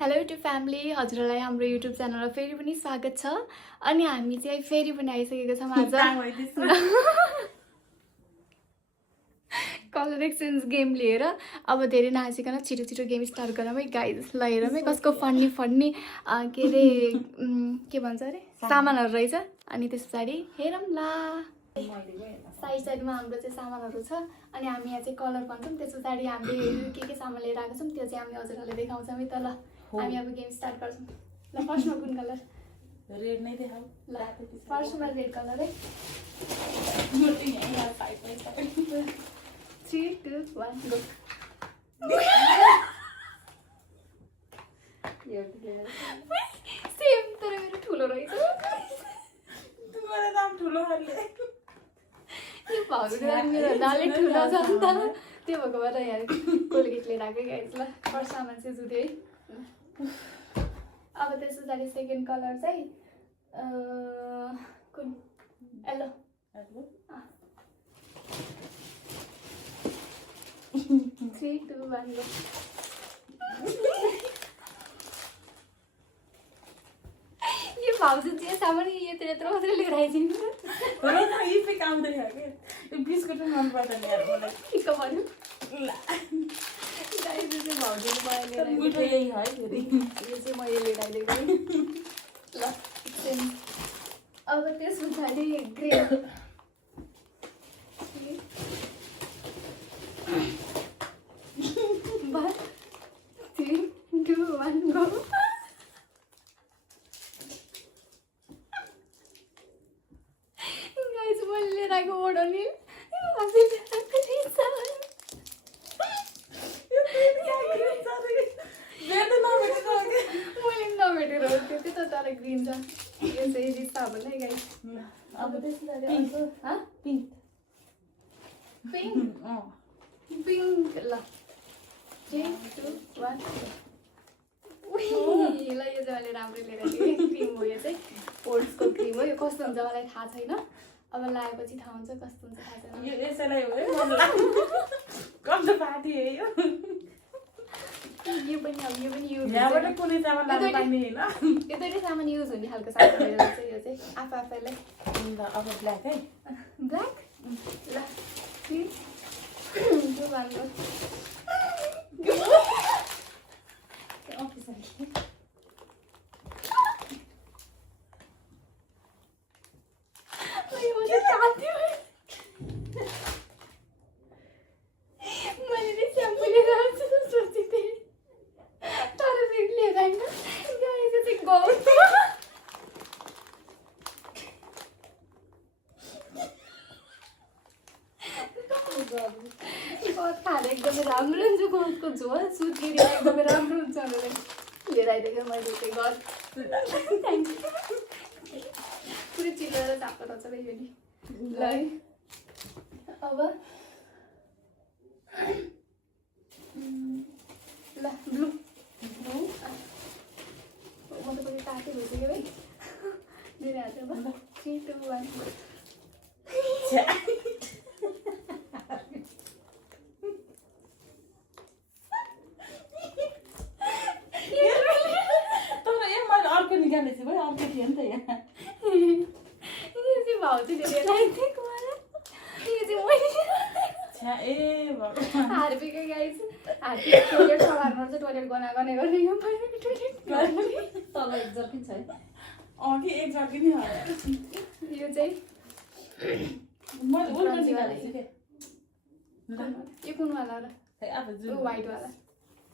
Hello YouTube family, हजुरलाई हाम्रो YouTube च्यानलमा फेरि पनि स्वागत छ। अनि हामी चाहिँ फेरि पनि आइसकेको छौँ आज कलर एक्सचेन्ज गेम लिएर। अब धेरै नआसिकन छिटो छिटो गेम स्टार्ट गरौँ है गाइज। ल हेरौँ है कसको फन्नी फन्नी के अरे के भन्छ अरे सामानहरू रहेछ। अनि त्यस पछाडि हेरौँ ल। साइड साइडमा हाम्रो चाहिँ सामानहरू छ अनि हामी यहाँ चाहिँ कलर भन्छौँ। त्यस पछाडि हामीले के सामान लिएर आएको छौँ त्यो चाहिँ हामी हजुरहरूले देखाउँछौँ है त। ल हामी अब गेम स्टार्ट गर्छौँ। ल फर्स्टमा कुन कलर? रेड नै देखाऊ। ल फर्स्टमा रेड कलर है। 3 2 1 गो। सेम तर मेरो ठुलो रहेछ। तिम्रो नाम ठुलो हल्ले। यो भाउजूले मेरो नाले ठुलो छ नि त। त्यो भएको भएर यहाँ कोलगेट लिएर आएको गाइस। ल फर्स्ट सामान चाहिँ जुधे है। अब त्यस पछाडि सेकेन्ड कलर चाहिँ कुन? येल्लो। 3 2 1 गो। ये भाउजू चाहिँ सामान यत्रो यत्रो मात्रै लिएर आइदिनु हो न। यी पे काम दै है के बिस्कुट मन पर्दैन यार मलाई। ठिक भन्नु ल गाइस। यो चाहिँ भाउजूले मलाई लिएर आइदिएको मिठो यही है फेरि। यो चाहिँ मैले लिएर आइदिएको है। ल सेम। अब त्यस पछाडि ग्रे। बस 3 2 1 गो। गाइस मैले लिएर आएको ओढोनी मैले नभेटेर हो त्यो त तर ग्रिन छ। यो चाहिँ रिस्ता होला है गाइस। अब त्यसलाई पिङ्क पिङ्क पिङ्क। ल 3 2 1 ल यो चाहिँ मैले राम्रै लिएर आएको क्रिम हो। यो चाहिँ पोर्ट्सको क्रिम हो। यो कस्तो हुन्छ मलाई थाहा छैन। अब लगाएपछि थाहा हुन्छ कस्तो हुन्छ थाहा छैन। यो यसैलाई हो है मलाई। कस्तो पार्टी है यो। यो पनि अब यो पनि युज यहाँबाट कुनै सामान लानु पाइने हैन। यो दुईटै सामान युज हुने खालको सामान हो। यो चाहिँ आफैलाई। ल अब ब्ल्याक है। ब्ल्याक। ल 3 2 1 गो। मैले नि स्याम्पू लिएर आउँछु सोचेको थिएँ तर फेरि लिएर आएन। गाइस यो चाहिँ गौत। खाना एकदमै राम्रो हुन्छ। गौतको झोल सुत्केरी एकदमै राम्रो हुन्छ भनेर लिएर आइदिएको मैले चाहिँ गौत। Thank you. पुरै चिलेर चाप्पा रहेछ भाइ यो नि। ल है अब ल ब्लू ब्लू। म त पनि तातै भइसक्यो है। लिएर हाल्छु। 3 2 1 अर्को निकाल्दै छु भाइ। अर्को थियो नि त यहाँ। यो चाहिँ भाउजूले लिएर आइदिएको मलाई। यो चाहिँ मैले छ्या ए भगवान्। हार्पिकै गाइस। हार्पी टोइलेट सफा गर्छ। टोइलेट गर्ने गर्ने यो मैले टोइलेट तल एक जर्किन छ है। कि एक जर्किन नि हो। यो चाहिँ म उल्टो निकालेको छु के। यो कुन वाला र? अब यो व्हाइट वाला।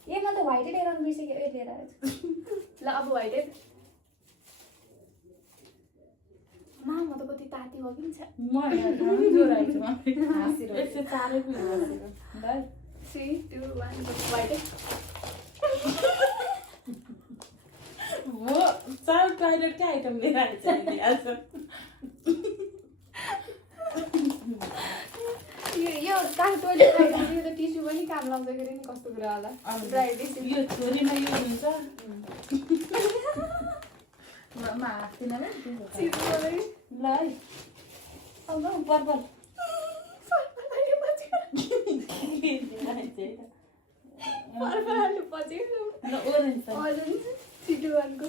ए म त व्हाइटै लिएर आउनु बिर्सेँ। यो लिएर आएछु। ल अब व्हाइटै। मा म त कति ताती हो कि छ। म यहाँ जोराएको छु हाँसिरहेको। यसो चारै पनि हाँसेको। ल 3 2 1 व्हाइटै। वो चार टॉयलेट का आइटम लिएर आएछ नि आज। यो कहाँ टोइलेट आइटम यो त टिस्यु पनि काम लाग्दाखेरि नि कस्तो कुरा होला। ड्राई टिस्यु यो छोरीमा युज हुन्छ। म हाँस्दिन है। ल है अब पर्पल। पर्पल पछि ल ओरेन्ज छ orange 3 2 1 को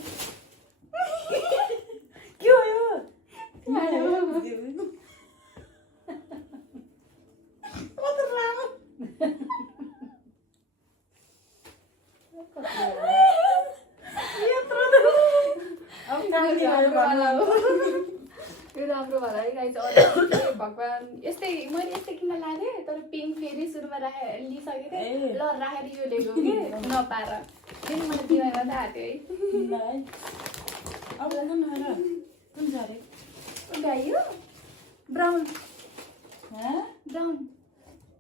के हो यो कस्तो राम्रो यत्रो त अब काली आयो भन्नु यो राम्रो भएर है गाइस भगवान यस्तै मैले यस्तै किन लागे तर पिङ्क फेरि सुरुमा लिइसकेको थिएँ ल राखेर यो लिएको कि नपाएर फेरि मैले दिवाईमा त हाल्थ्यो है ल है अब कुन छ अरे गायो ब्राउन ब्राउन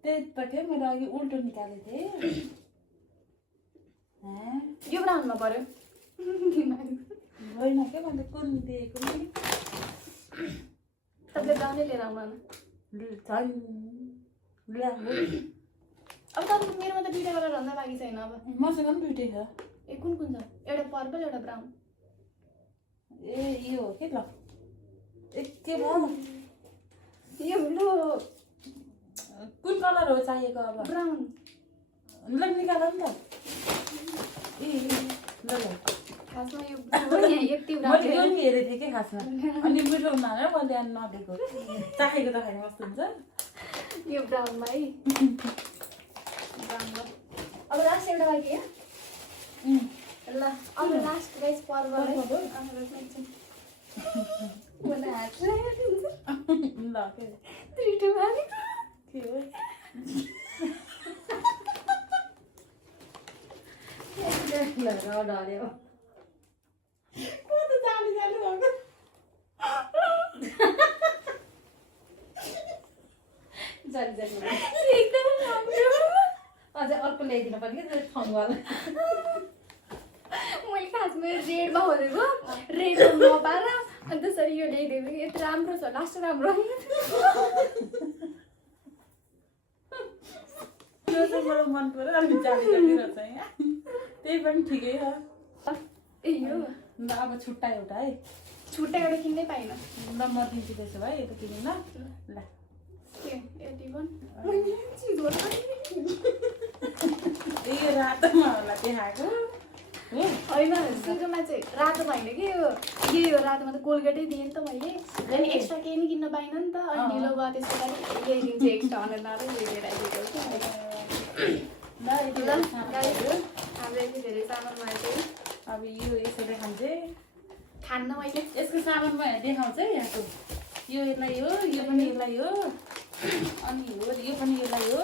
त्यही त के मैले अघि उल्टो निकालेको थिएँ यो ब्राउनमा पर्यो होइन के भन्दा कुन दिएको नि तपाईँले ब्राउनै लिएर आउनु झन् अब तपाईँको मेरोमा त 2टा कलर भन्दा बाँकी छैन अब मसँग पनि दुइटै छ ए कुन कुन छ एउटा पर्पल एउटा ब्राउन ए यो हो के ल के भयो यो ब्लू कुन कलर हो चाहिएको अब ब्राउन ल निकाल नि त ए ल ल खासमा यो ब्लू यहाँ यति मैले यो ब्राउन नि हेरेको थिएँ कि खासमा अनि मिठो हुनाले मैले अनि नदिएको चाखेको त खाने कस्तो हुन्छ यो ब्राउनमा है ब्राउनमा अब लास्ट एउटा बाँकी है ल अब लास्ट गाइस पर्पल है मलाई हात ल के 3 2 1 के हो डल्यो कस्तो जाली जाली भएको जाली जाली एकदम राम्रो अझै अर्को ल्याइदिनु पर्ने कि ठाउँवाला मैले खासमा रेडमा खोजेको रेडमा नपाएर अनि त्यसरी यो ल्याइदिएको कि यति राम्रो छ लास्ट राम्रो यो चाहिँ मलाई मन पर्यो अनि जाली जाली रहेछ यहाँ त्यही पनि ठिकै छ ए यो ल अब छुट्टा एउटा है छुट्टा एउटा किन्नै पाइनँ ल म दिन्छु त्यसो भए यता किन्नु ल ल के यति पनि ए यो रातोमा होला देखाएको हो होइन सुरुमा चाहिँ रातोमा होइन कि यो यही हो रातोमा त कोलगेटै दिएँ नि त मैले अनि एक्स्ट्रा केही नि किन्न पाइनँ नि त अनि ढिलो भयो त्यसको लागि ल्याइदिन्छु एक्स्ट्रा भनेर लाएर लिएर आइदिएको ल यति ल सानो गाइस भयो। हाम्रो यति धेरै सामान भयो चाहिँ अब यो यसरी खान्छ खान्न मैले यसको सामान म देखाउँछ है यहाँको यो यसलाई हो यो पनि यसलाई हो अनि हो यो पनि यसलाई हो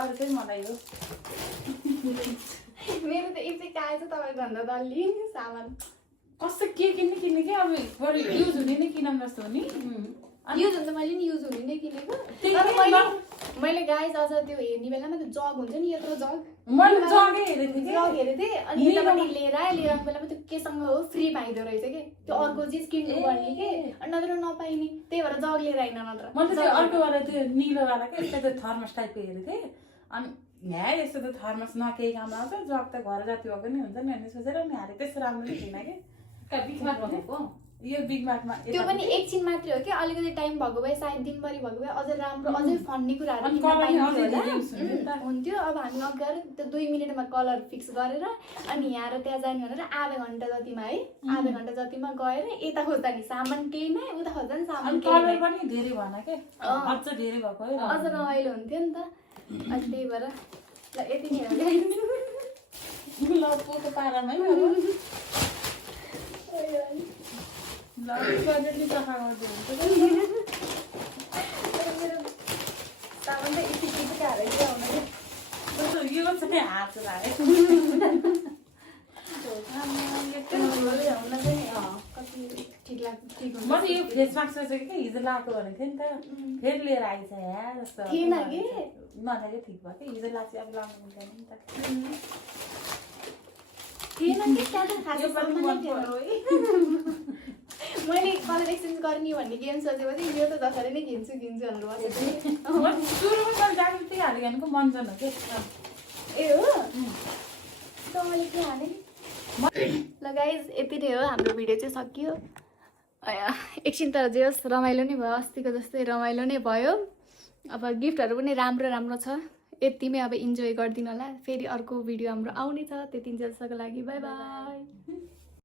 अरू चाहिँ मलाई हो मेरो त एकचोटि आएछ तपाईँको भन्दा डल्ली सामान कस्तो के किन्ने कि अब बरु युज हुने नै किनौँ जस्तो हो नि युज हुन्छ मैले नि युज हुने नै किनेको त्यही तर त मैले गाइस अझ त्यो हेर्ने बेलामा त्यो जग हुन्छ नि यत्रो जग मैले जगै हेरेको थिएँ जग हेरेको थिएँ अनि यतापट्टि लिएर आएको बेलामा त्यो केसँग हो फ्री पाइँदो रहेछ कि त्यो अर्को चिज किन्नु पर्ने कि अनि नत्र नपाइने त्यही भएर जग लिएर आइन नत्र मैले त्यो अर्कोवाला त्यो निलोवाला क्या यस्तो त्यो थर्मस टाइपको हेरेको थिएँ अनि यहाँ यस्तो त थर्मस न केही काम आउँछ जग त घर जति भएको नि हुन्छ नि अनि सोचेर नि हालेँ त्यस्तो राम्रो नि थिएन कि बिचमा बनाएको यो बिग मार्टमा त्यो पनि एकछिन मात्रै हो कि अलिकति टाइम भएको भए सायद दिनभरि भएको भए अझ राम्रो अझै फन्ने कुराहरू अनि किन्न कलर पाइन्थ्यो अझै होला। reduce हुन्थ्यो नि त। हुन्थ्यो अब हामी अगाडि त्यो 2 मिनटमा कलर फिक्स गरेर अनि यहाँ र त्यहाँ जाने भनेर आधा घन्टा जतिमा है आधा घन्टा जतिमा गएर यता खोज्दा नि सामान केही नै उता खोज्दा नि सामान अनि केही कलर नै पनि धेरै भएन के अझ धेरै भएको है अझ रमाइलो हुन्थ्यो नि त अनि त्यही भएर ल यति नै हो ल पोको पारामै हो ल बजेटले सफा गरिदियो हुन्छ मेरो सामान त यति यति हालेर आउनु कस्तो यो चाहिँ हात लाग्यो म चाहिँ यो फेस मास्क सोचेको कि हिजो लगाएको भनेको थिएँ नि त फेरि लिएर आइन्छ यहाँ जस्तो थिएन कि? मलाई ठिक भयो कि हिजो लाग्छ अब लगाउनु मिल्दैन नि त थिएन कि त्यहाँ त खासै यो पनि सामानै मन थिएन। पर्यो। मैले कलर एक्सचेन्ज गर्ने भन्ने गेम सोचेपछि यो त जसरी नै किन्छु भनेर बसेको म सुरुमा मैले जानु त्यही हालेको भनेको मन्जन हो कि ए हो त मैले के हालेँ ल गाइज यति नै हो हाम्रो भिडियो चाहिँ सकियो एकछिन तर जे होस् रमाइलो नै भयो अस्तिको जस्तै रमाइलो नै भयो अब गिफ्टहरू पनि राम्रो राम्रो छ यतिमै अब इन्जोय गरिदिनु होला। फेरि अर्को भिडियो हाम्रो आउनेछ, त्यतिन्जेलसम्मको लागि बाई बाई।